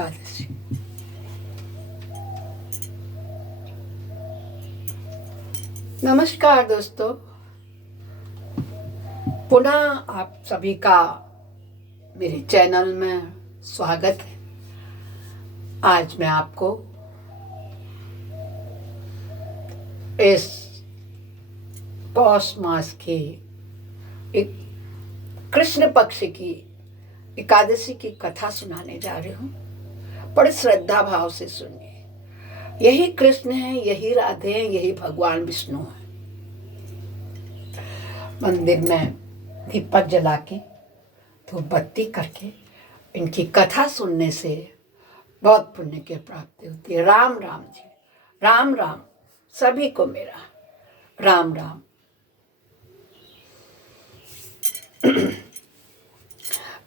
एकादशी। नमस्कार दोस्तों, पुनः आप सभी का मेरे चैनल में स्वागत है। आज मैं आपको इस पौष मास की एक कृष्ण पक्ष की एकादशी की कथा सुनाने जा रही हूँ। बड़े श्रद्धा भाव से सुनिए। यही कृष्ण है, यही राधे हैं, यही भगवान विष्णु है। मंदिर में दीपक जला के धूप बत्ती करके इनकी कथा सुनने से बहुत पुण्य की प्राप्ति होती है। राम राम जी, राम राम सभी को मेरा राम राम।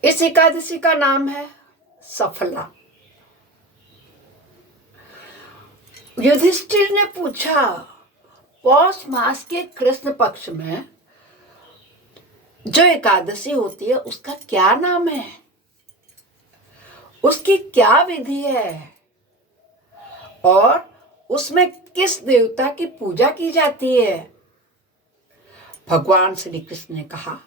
इस एकादशी का नाम है सफला। युधिष्ठिर ने पूछा, पौष मास के कृष्ण पक्ष में जो एकादशी होती है उसका क्या नाम है, उसकी क्या विधि है और उसमें किस देवता की पूजा की जाती है। भगवान श्री कृष्ण ने कहा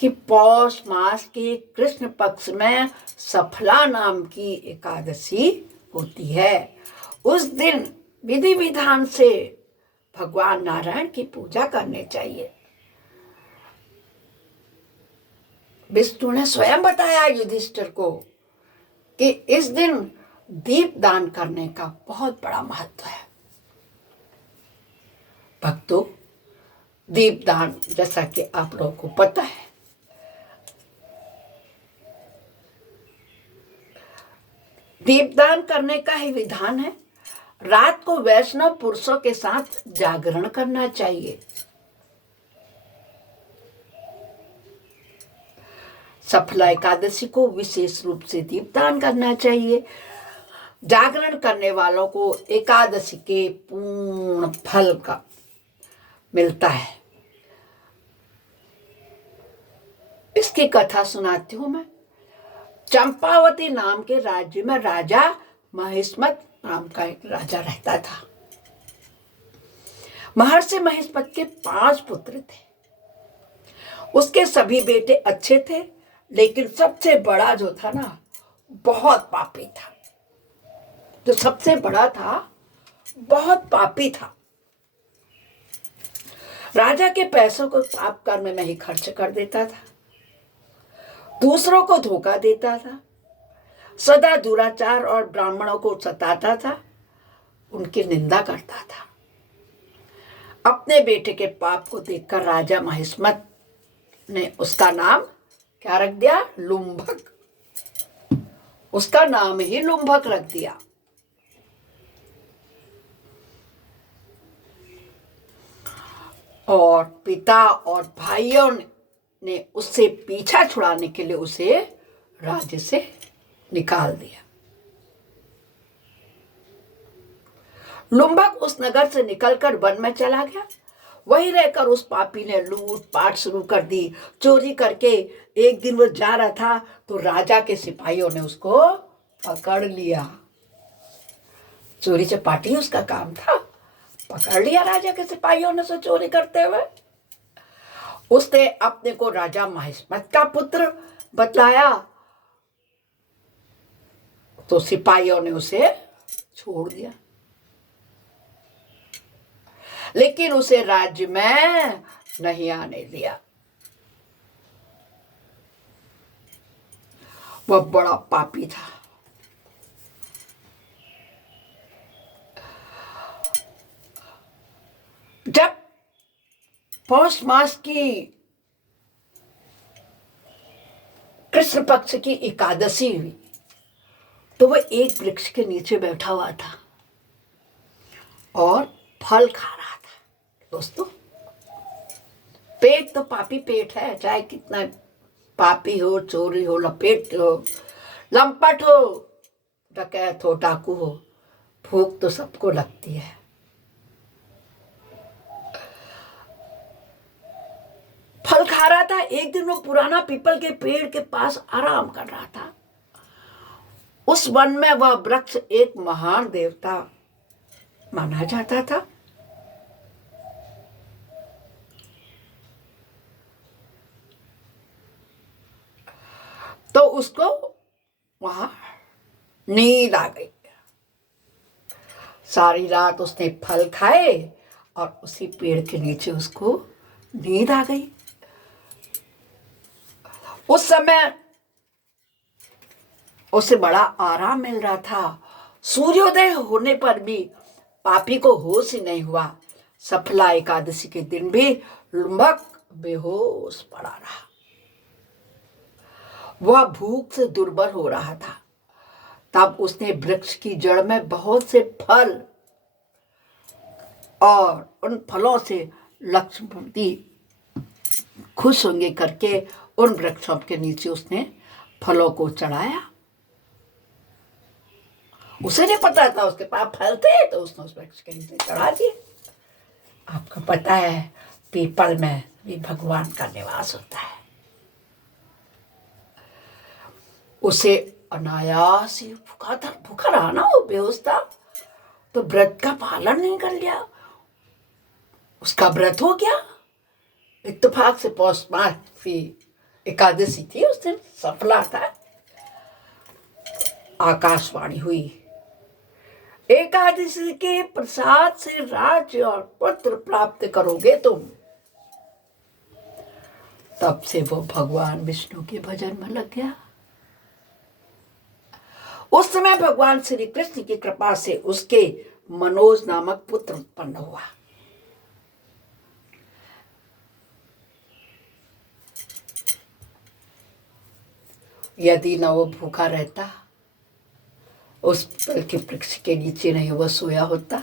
कि पौष मास के कृष्ण पक्ष में सफला नाम की एकादशी होती है। उस दिन विधि विधान से भगवान नारायण की पूजा करनी चाहिए। विष्णु ने स्वयं बताया युधिष्ठिर को कि इस दिन दीप दान करने का बहुत बड़ा महत्व है। भक्तों, दीप दान जैसा कि आप लोगों को पता है, दीपदान करने का ही विधान है। रात को वैष्णव पुरुषों के साथ जागरण करना चाहिए। सफला एकादशी को विशेष रूप से दीपदान करना चाहिए। जागरण करने वालों को एकादशी के पूर्ण फल का मिलता है। इसकी कथा सुनाती हूं मैं। चंपावती नाम के राज्य में राजा महिष्मत नाम का एक राजा रहता था। महर्षि महिष्मत के 5 पुत्र थे। उसके सभी बेटे अच्छे थे, लेकिन सबसे बड़ा जो था ना, बहुत पापी था। जो सबसे बड़ा था बहुत पापी था। राजा के पैसों को पाप कर्म में ही खर्च कर देता था, दूसरों को धोखा देता था, सदा दुराचार और ब्राह्मणों को सताता था, उनकी निंदा करता था। अपने बेटे के पाप को देखकर राजा महिष्मत ने उसका नाम क्या रख दिया? लुंभक। उसका नाम ही लुंभक रख दिया। और पिता और भाइयों ने उससे पीछा छुड़ाने के लिए उसे राज्य से निकाल दिया। लुंभक उस नगर से निकलकर वन में चला गया। वहीं रहकर उस पापी ने लूट पाट शुरू कर दी। चोरी करके एक दिन वो जा रहा था तो राजा के सिपाहियों ने उसको पकड़ लिया। चोरी चपाटी उसका काम था। पकड़ लिया राजा के सिपाहियों ने उसे चोरी करते हुए। उसने अपने को राजा महिष्मत का पुत्र बतलाया तो सिपाहियों ने उसे छोड़ दिया, लेकिन उसे राज्य में नहीं आने दिया। वह बड़ा पापी था। जब पौष मास की कृष्ण पक्ष की एकादशी हुई तो वह एक वृक्ष के नीचे बैठा हुआ था और फल खा रहा था। दोस्तों, पेट तो पापी पेट है, चाहे कितना पापी हो, चोरी हो, लपेट हो, लंपट हो, डकैत हो, डाकू हो, भूख तो सबको लगती है। फल खा रहा था। एक दिन वो पुराना पीपल के पेड़ के पास आराम कर रहा था। उस वन में वह वृक्ष एक महान देवता माना जाता था। तो उसको वहां नींद आ गई। सारी रात उसने फल खाए और उसी पेड़ के नीचे उसको नींद आ गई। उस समय उसे बड़ा आराम मिल रहा था। सूर्योदय होने पर भी पापी को होश ही नहीं हुआ। सफला एकादशी के दिन भी लुम्बक बेहोश पड़ा रहा। वह भूख से दुर्बल हो रहा था। तब उसने वृक्ष की जड़ में बहुत से फल और उन फलों से लक्ष्मीपति खुश होंगे करके उन वृक्षों के नीचे उसने फलों को चढ़ाया। उसे नहीं पता था उसके पास फल थे, तो उसने उस वृक्ष के नीचे चढ़ा दिए। आपको पता है पीपल में भी भगवान का निवास होता है। उसे अनायास ही भूखा रहा ना, वो बेहोश था, तो व्रत का पालन नहीं कर लिया, उसका व्रत हो गया। इत्तेफाक से पौष मास की एकादशी थी, उस दिन सफला था। आकाशवाणी हुई, एकादशी के प्रसाद से राज्य और पुत्र प्राप्त करोगे तुम। तब से वो भगवान विष्णु के भजन में लग गया। उस समय भगवान श्री कृष्ण की कृपा से उसके मनोज नामक पुत्र उत्पन्न हुआ। यदि न वो भूखा रहता, उस पेड़ के वृक्ष के नीचे नहीं वो सोया होता,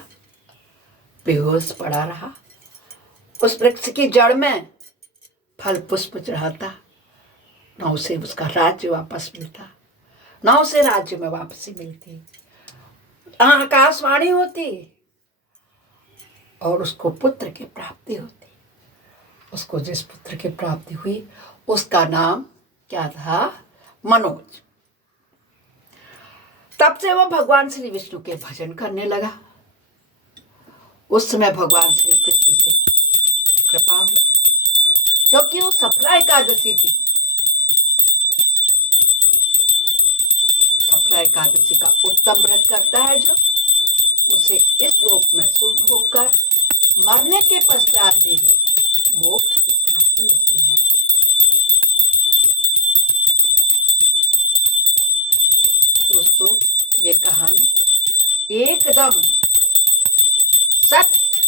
बेहोश पड़ा रहा, उस वृक्ष की जड़ में फल पुष्प चढ़ाता, न उसे उसका राज्य वापस मिलता, न उसे राज्य में वापसी मिलती। आकाशवाणी होती और उसको पुत्र की प्राप्ति होती। उसको जिस पुत्र की प्राप्ति हुई उसका नाम क्या था? मनोज। तब से वो भगवान श्री विष्णु के भजन करने लगा। उस समय भगवान श्री कृष्ण से कृपा हुई, क्योंकि वो सफला एकादशी थी। सफला एकादशी का उत्तम व्रत करता है जो, उसे इस लोक में सुख भोग कर मरने के पश्चात भी मोक्ष की प्राप्ति होती है। दोस्तों, ये कहानी एकदम सत्य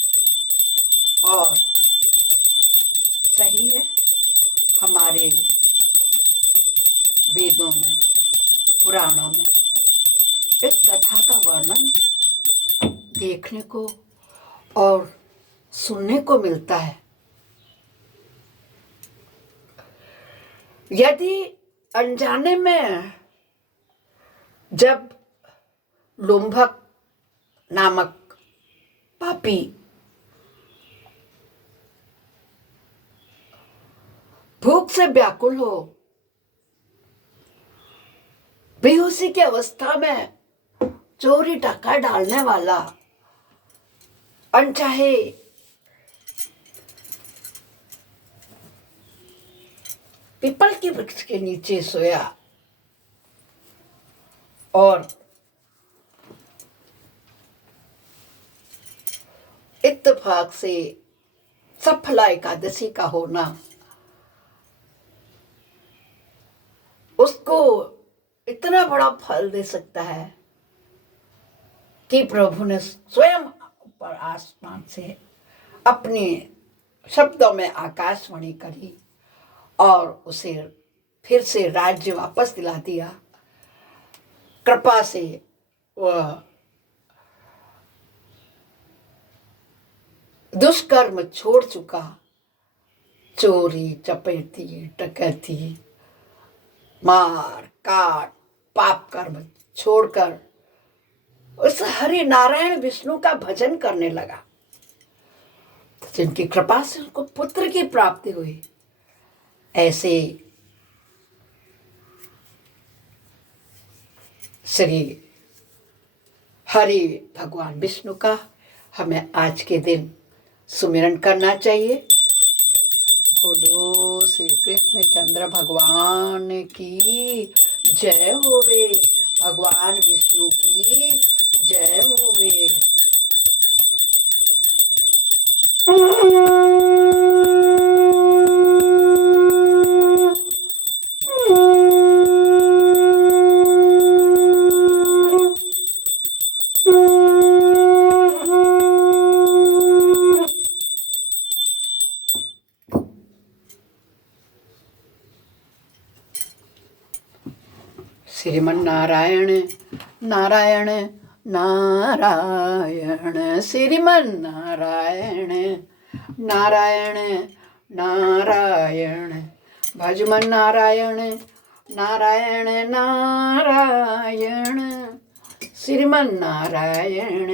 और सही है। हमारे वेदों में, पुराणों में इस कथा का वर्णन देखने को और सुनने को मिलता है। यदि अनजाने में जब लुम्भक नामक पापी भूख से व्याकुल हो, बेहोशी की अवस्था में चोरी डका डालने वाला अनचाहे पीपल के वृक्ष के नीचे सोया और इत्तेफाक से सफला एकादशी का होना उसको इतना बड़ा फल दे सकता है कि प्रभु ने स्वयं ऊपर आसमान से अपने शब्दों में आकाशवाणी करी और उसे फिर से राज्य वापस दिला दिया। कृपा से वह दुष्कर्म छोड़ चुका, चोरी, चपैती, डकैती, मार काट, पाप कर्म छोड़कर उस हरि नारायण विष्णु का भजन करने लगा, जिनकी कृपा से उनको पुत्र की प्राप्ति हुई। ऐसे श्री हरि भगवान विष्णु का हमें आज के दिन सुमिरन करना चाहिए। बोलो श्री कृष्ण चंद्र भगवान की जय होवे, भगवान विष्णु की जय होवे। श्रीमन नारायण नारायण नारायण, श्रीमन नारायण नारायण नारायण, भजमन नारायण नारायण नारायण, श्रीमन नारायण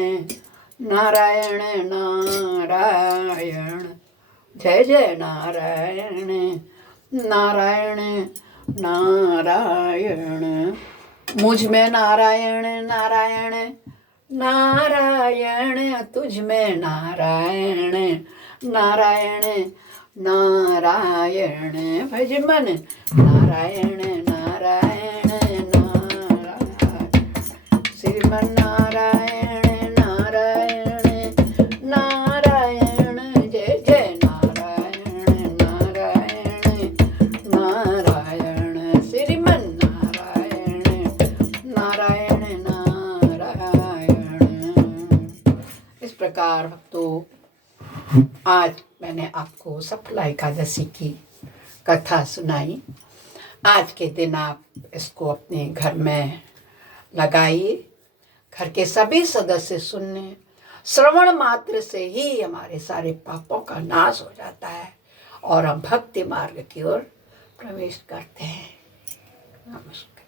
नारायण नारायण, जय जय नारायण नारायण नारायण। मुझ में नारायण नारायण नारायण, तुझ में नारायण नारायण नारायण, भज मन नारायण नारायण नारायण, श्रीमन नारायण नारायण नारायण, जय जय नारायण नारायण नारायण, श्रीमन नारायण नारायण नारायण। इस प्रकार भक्तों, आज मैंने आपको सफला एकादशी की कथा सुनाई। आज के दिन आप इसको अपने घर में लगाइए, घर के सभी सदस्य सुनने। श्रवण मात्र से ही हमारे सारे पापों का नाश हो जाता है और हम भक्ति मार्ग की ओर प्रवेश करते हैं। नमस्कार।